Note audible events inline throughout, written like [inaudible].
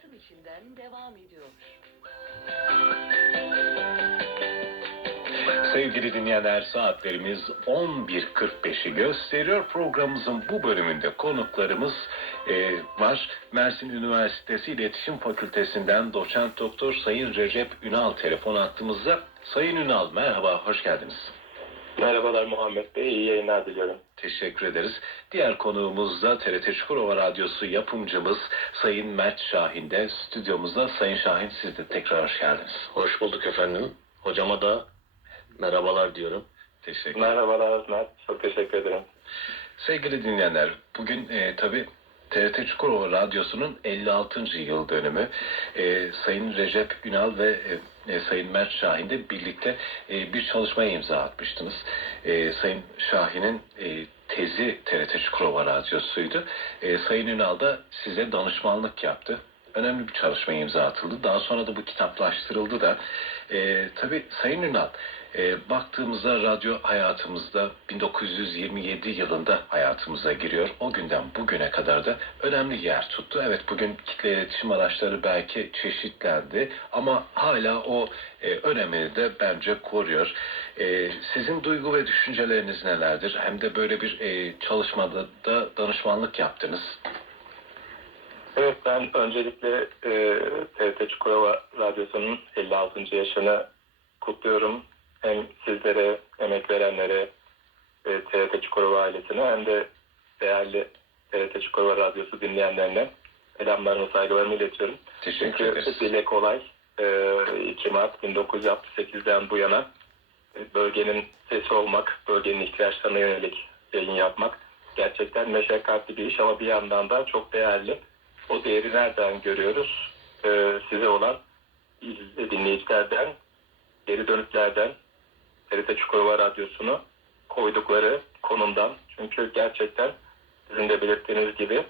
Hayatın içinden devam ediyor. Sevgili dinleyenler saatlerimiz 11.45'i gösteriyor. Programımızın bu bölümünde konuklarımız e, var. Mersin Üniversitesi İletişim Fakültesinden doçent doktor Sayın Recep Ünal telefon attığımızda. Sayın Ünal merhaba, hoş geldiniz. Merhabalar Muhammed Bey, iyi yayınlar diliyorum. Teşekkür ederiz. Diğer konuğumuz da TRT Çukurova Radyosu yapımcımız Sayın Mert Şahin de stüdyomuzda. Sayın Şahin siz de tekrar hoş geldiniz. Hoş bulduk efendim. Hocama da merhabalar diyorum. Teşekkür Merhabalar Mert, çok teşekkür ederim. Sevgili dinleyenler, bugün e, tabi TRT Çukurova Radyosu'nun 56. yıl dönümü. E, Sayın Recep Ünal ve e, e, Sayın Mert Şahin de birlikte e, bir çalışmaya imza atmıştınız. E, Sayın Şahin'in e, tezi TRT Çukurova Radyosu'ydu. E, Sayın Ünal da size danışmanlık yaptı. Önemli bir çalışmaya imza atıldı. Daha sonra da bu kitaplaştırıldı da. E, tabii Sayın Ünal, e, baktığımızda radyo hayatımızda 1927 yılında hayatımıza giriyor. O günden bugüne kadar da önemli yer tuttu. Evet bugün kitle iletişim araçları belki çeşitlendi ama hala o e, önemini de bence koruyor. E, sizin duygu ve düşünceleriniz nelerdir? Hem de böyle bir e, çalışmada da danışmanlık yaptınız. Evet ben öncelikle e, TRT Çukurova Radyosu'nun 56. yaşını kutluyorum. Hem sizlere, emek verenlere, e, TRT Çukurova ailesine hem de değerli TRT Çukurova Radyosu dinleyenlerine selamlarımı, saygılarımı iletiyorum. Teşekkür Çünkü ederiz. dile kolay. E, 2 Mart 1968'den bu yana e, bölgenin sesi olmak, bölgenin ihtiyaçlarına yönelik yayın yapmak gerçekten meşakkatli bir iş ama bir yandan da çok değerli. O değeri nereden görüyoruz? E, size olan dinleyicilerden, geri dönüklerden, TRT Çukurova Radyosu'nu koydukları konumdan. Çünkü gerçekten sizin de belirttiğiniz gibi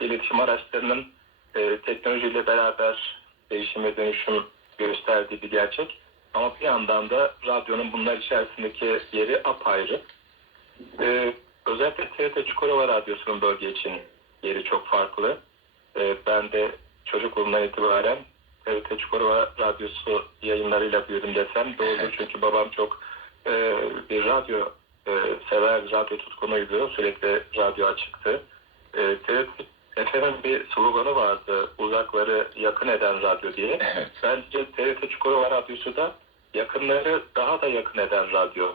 iletişim araçlarının e, teknolojiyle beraber değişim ve dönüşüm gösterdiği bir gerçek. Ama bir yandan da radyonun bunlar içerisindeki yeri apayrı. E, özellikle TRT Çukurova Radyosu'nun bölge için yeri çok farklı. E, ben de çocukluğumdan itibaren TRT Çukurova Radyosu yayınlarıyla büyüdüm desem doğrudur. Çünkü babam çok e, bir radyo e, sever, radyo tutkunuydu. Sürekli radyo açıktı. E, TRT FM'in bir sloganı vardı. Uzakları yakın eden radyo diye. Evet. Bence TRT Çukurova Radyosu da yakınları daha da yakın eden radyo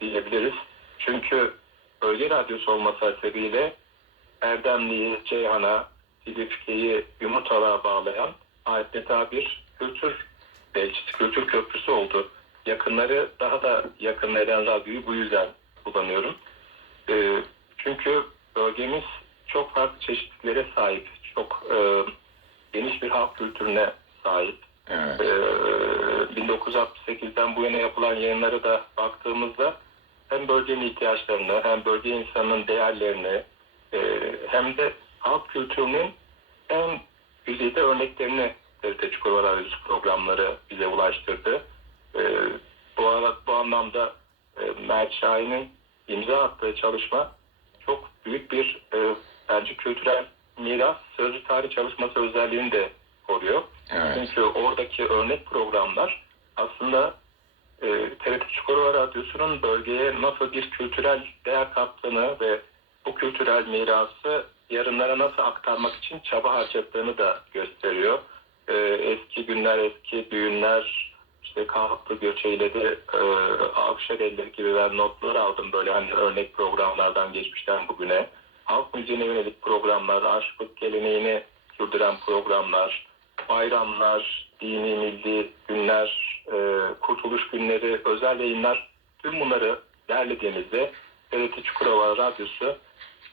diyebiliriz. Çünkü bölge radyosu olması hasebiyle Erdemli'yi, Ceyhan'a, Silifke'yi Yumurtalığa bağlayan adeta bir kültür belçisi, kültür köprüsü oldu. Yakınları daha da yakın eden radyoyu bu yüzden kullanıyorum. Ee, çünkü bölgemiz çok farklı çeşitliklere sahip, çok e, geniş bir halk kültürüne sahip. Evet. Ee, 1968'den bu yana yapılan yayınlara da baktığımızda hem bölgenin ihtiyaçlarını hem bölge insanının değerlerini e, hem de halk kültürünün en yüzeyde örneklerini TRT Çukurova Radyosu programları bize ulaştırdı. E, bu, ara, bu anlamda e, Mert Şahin'in imza attığı çalışma çok büyük bir e, bence kültürel miras, sözlü tarih çalışması özelliğini de koruyor. Evet. Çünkü oradaki örnek programlar aslında e, TRT Çukurova Radyosu'nun bölgeye nasıl bir kültürel değer kattığını ve bu kültürel mirası yarınlara nasıl aktarmak için çaba harcattığını da gösteriyor. E, eski günler, eski düğünler, işte Kahaplı Göçe'yle de e, Avşarelleri gibi ben notlar aldım böyle hani örnek programlardan geçmişten bugüne. Halk müziğine yönelik programlar, aşıklık geleneğini sürdüren programlar, bayramlar, dini milli günler, e, kurtuluş günleri, özel yayınlar tüm bunları derlediğimizde TRT Çukurova Radyosu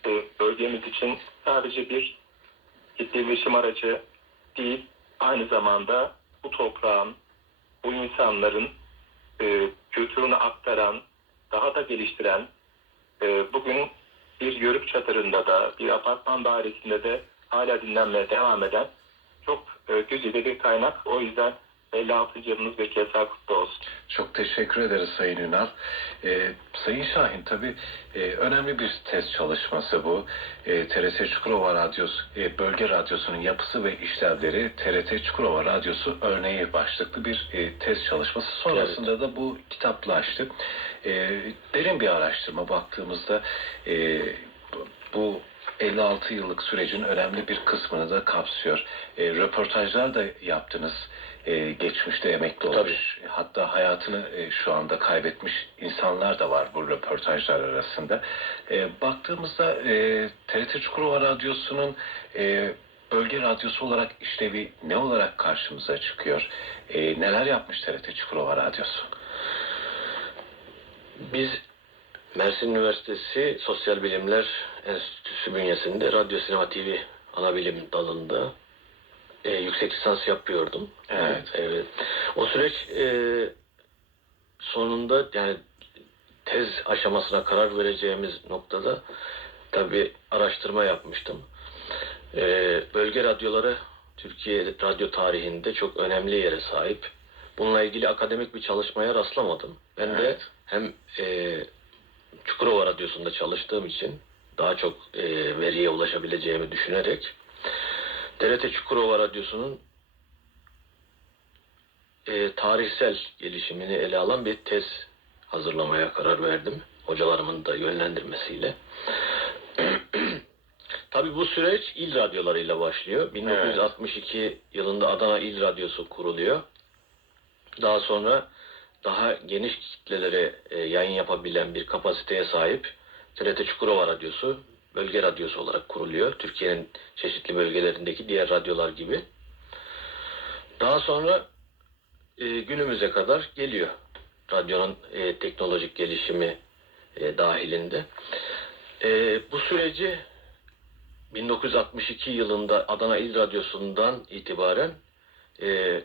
e, bölgemiz için sadece bir iletişim aracı değil, aynı zamanda bu toprağın, bu insanların e, kültürünü aktaran, daha da geliştiren, e, bugün bir yörük çadırında da, bir apartman dairesinde de hala dinlenmeye devam eden çok e, güzide bir kaynak. O yüzden 56. yılınız bir kez daha kutlu olsun. Çok teşekkür ederiz Sayın Ünal. Ee, Sayın Şahin tabii e, önemli bir tez çalışması bu. E, TRT Çukurova Radyosu, e, Bölge Radyosu'nun yapısı ve işlevleri TRT Çukurova Radyosu örneği başlıklı bir e, tez çalışması. Sonrasında da bu kitaplaştı. E, derin bir araştırma baktığımızda e, bu 56 yıllık sürecin önemli bir kısmını da kapsıyor. E, röportajlar da yaptınız. E, geçmişte emekli olmuş, hatta hayatını e, şu anda kaybetmiş insanlar da var bu röportajlar arasında. E, baktığımızda e, TRT Çukurova Radyosu'nun e, bölge radyosu olarak işlevi ne olarak karşımıza çıkıyor? E, neler yapmış TRT Çukurova Radyosu? Biz Mersin Üniversitesi Sosyal Bilimler Enstitüsü bünyesinde Radyo Sinema TV ana bilim dalında e, yüksek lisans yapıyordum. Evet. Evet. O süreç e, sonunda yani tez aşamasına karar vereceğimiz noktada tabi araştırma yapmıştım. E, bölge radyoları Türkiye radyo tarihinde çok önemli yere sahip. Bununla ilgili akademik bir çalışmaya rastlamadım. Ben de Evet. hem e, Çukurova Radyosu'nda çalıştığım için daha çok e, veriye ulaşabileceğimi düşünerek TRT Çukurova Radyosu'nun e, tarihsel gelişimini ele alan bir tez hazırlamaya karar verdim. Hocalarımın da yönlendirmesiyle. [clears throat] Tabii bu süreç il radyolarıyla başlıyor. 1962 yılında Adana İl Radyosu kuruluyor. Daha sonra daha geniş kitlelere e, yayın yapabilen bir kapasiteye sahip TRT Çukurova Radyosu bölge radyosu olarak kuruluyor. Türkiye'nin çeşitli bölgelerindeki diğer radyolar gibi. Daha sonra e, günümüze kadar geliyor. Radyonun e, teknolojik gelişimi e, dahilinde. E, bu süreci 1962 yılında Adana İl Radyosu'ndan itibaren e,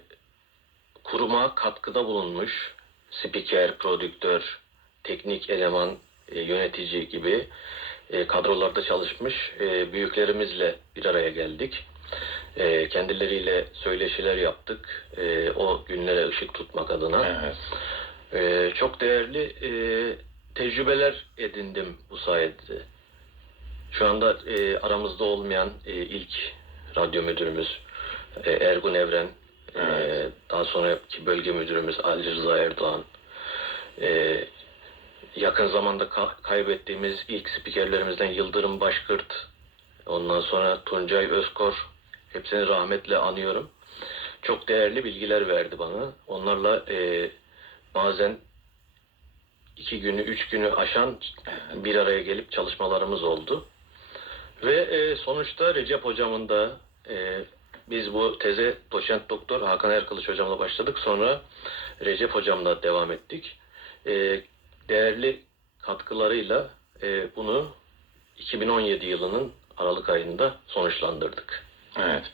kuruma katkıda bulunmuş spiker, prodüktör, teknik eleman, e, yönetici gibi e, kadrolarda çalışmış e, büyüklerimizle bir araya geldik. E, kendileriyle söyleşiler yaptık. E, o günlere ışık tutmak adına. Evet. E, çok değerli e, tecrübeler edindim bu sayede. Şu anda e, aramızda olmayan e, ilk radyo müdürümüz e, Ergun Evren, e, Evet. daha sonraki bölge müdürümüz Ali Rıza Erdoğan, e, yakın zamanda ka- kaybettiğimiz ilk spikerlerimizden Yıldırım Başkırt, ondan sonra Tuncay Özkor, hepsini rahmetle anıyorum. Çok değerli bilgiler verdi bana. Onlarla e, bazen iki günü, üç günü aşan bir araya gelip çalışmalarımız oldu. Ve e, sonuçta Recep hocamın da e, biz bu teze doçent doktor Hakan Erkılıç hocamla başladık. Sonra Recep hocamla devam ettik. E, değerli katkılarıyla e, bunu 2017 yılının Aralık ayında sonuçlandırdık. Evet.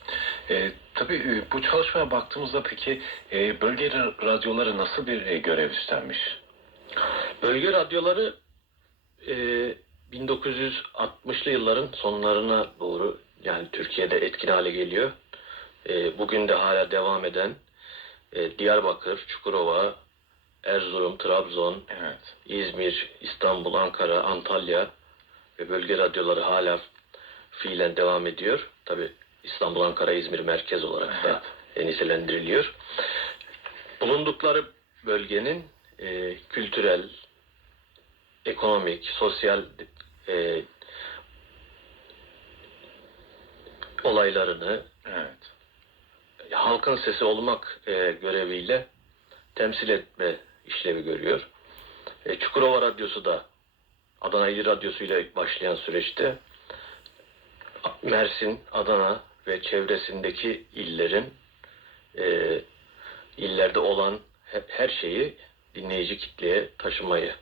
E, tabii e, bu çalışmaya baktığımızda peki e, bölge ra- radyoları nasıl bir e, görev üstlenmiş? Bölge radyoları e, 1960'lı yılların sonlarına doğru yani Türkiye'de etkin hale geliyor. E, bugün de hala devam eden e, Diyarbakır, Çukurova, Erzurum, Trabzon, Evet. İzmir, İstanbul, Ankara, Antalya ve bölge radyoları hala fiilen devam ediyor. Tabi İstanbul, Ankara, İzmir merkez olarak da nitelendiriliyor. Bulundukları bölgenin e, kültürel, ekonomik, sosyal e, olaylarını Evet. halkın sesi olmak e, göreviyle temsil etme işlevi görüyor. E, Çukurova Radyosu da Adana İl Radyosu ile başlayan süreçte Mersin, Adana ve çevresindeki illerin e, illerde olan he- her şeyi dinleyici kitleye taşımayı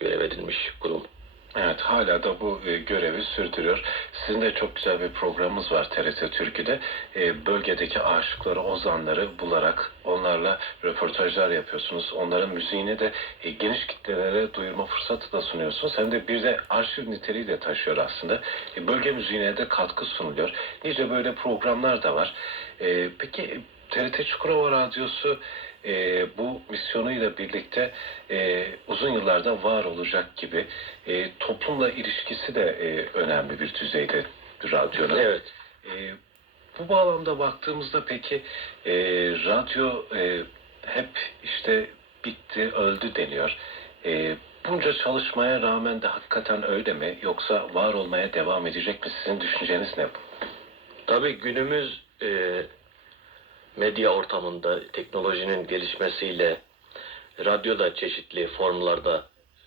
görev edinmiş kurum. Evet hala da bu e, görevi sürdürüyor. Sizin de çok güzel bir programımız var TRT Türkü'de. E, bölgedeki aşıkları, ozanları bularak onlarla röportajlar yapıyorsunuz. Onların müziğini de e, geniş kitlelere duyurma fırsatı da sunuyorsunuz. Hem de bir de arşiv niteliği de taşıyor aslında. Bölge müziğine de katkı sunuluyor. Nice böyle programlar da var. Peki TRT Çukurova Radyosu e, bu misyonuyla birlikte e, uzun yıllarda var olacak gibi e, toplumla ilişkisi de e, önemli bir düzeyde radyonun. Evet. E, bu bağlamda baktığımızda peki e, radyo e, hep işte bitti, öldü deniyor. E, bunca çalışmaya rağmen de hakikaten öyle mi? Yoksa var olmaya devam edecek mi? Sizin düşünceniz ne? Tabii günümüz e, medya ortamında teknolojinin gelişmesiyle radyo da çeşitli formlarda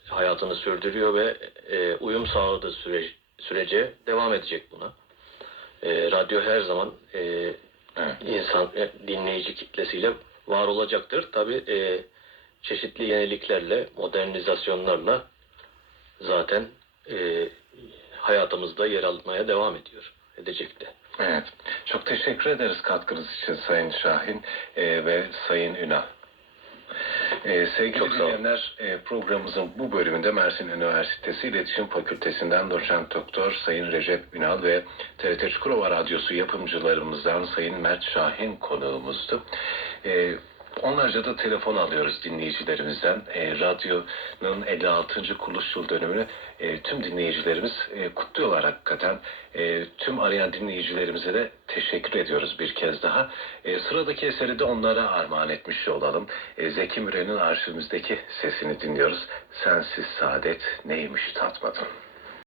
hayatını sürdürüyor ve e, uyum sağladığı süre, sürece devam edecek buna. E, radyo her zaman e, Evet. insan e, dinleyici kitlesiyle var olacaktır. Tabii e, çeşitli yeniliklerle, modernizasyonlarla zaten e, hayatımızda yer almaya devam ediyor. Edecek de. Evet. Çok teşekkür ederiz katkınız için Sayın Şahin e, ve Sayın Ünal. E, sevgili Çok dinleyenler e, programımızın bu bölümünde Mersin Üniversitesi İletişim Fakültesinden doçent doktor Sayın Recep Ünal ve TRT Çukurova Radyosu yapımcılarımızdan Sayın Mert Şahin konuğumuzdu. E, Onlarca da telefon alıyoruz dinleyicilerimizden. E, radyonun 56. kuruluş yıl dönümünü e, tüm dinleyicilerimiz e, kutluyorlar hakikaten. E, tüm arayan dinleyicilerimize de teşekkür ediyoruz bir kez daha. E, sıradaki eseri de onlara armağan etmiş olalım. E, Zeki Müren'in arşivimizdeki sesini dinliyoruz. Sensiz saadet neymiş tatmadım.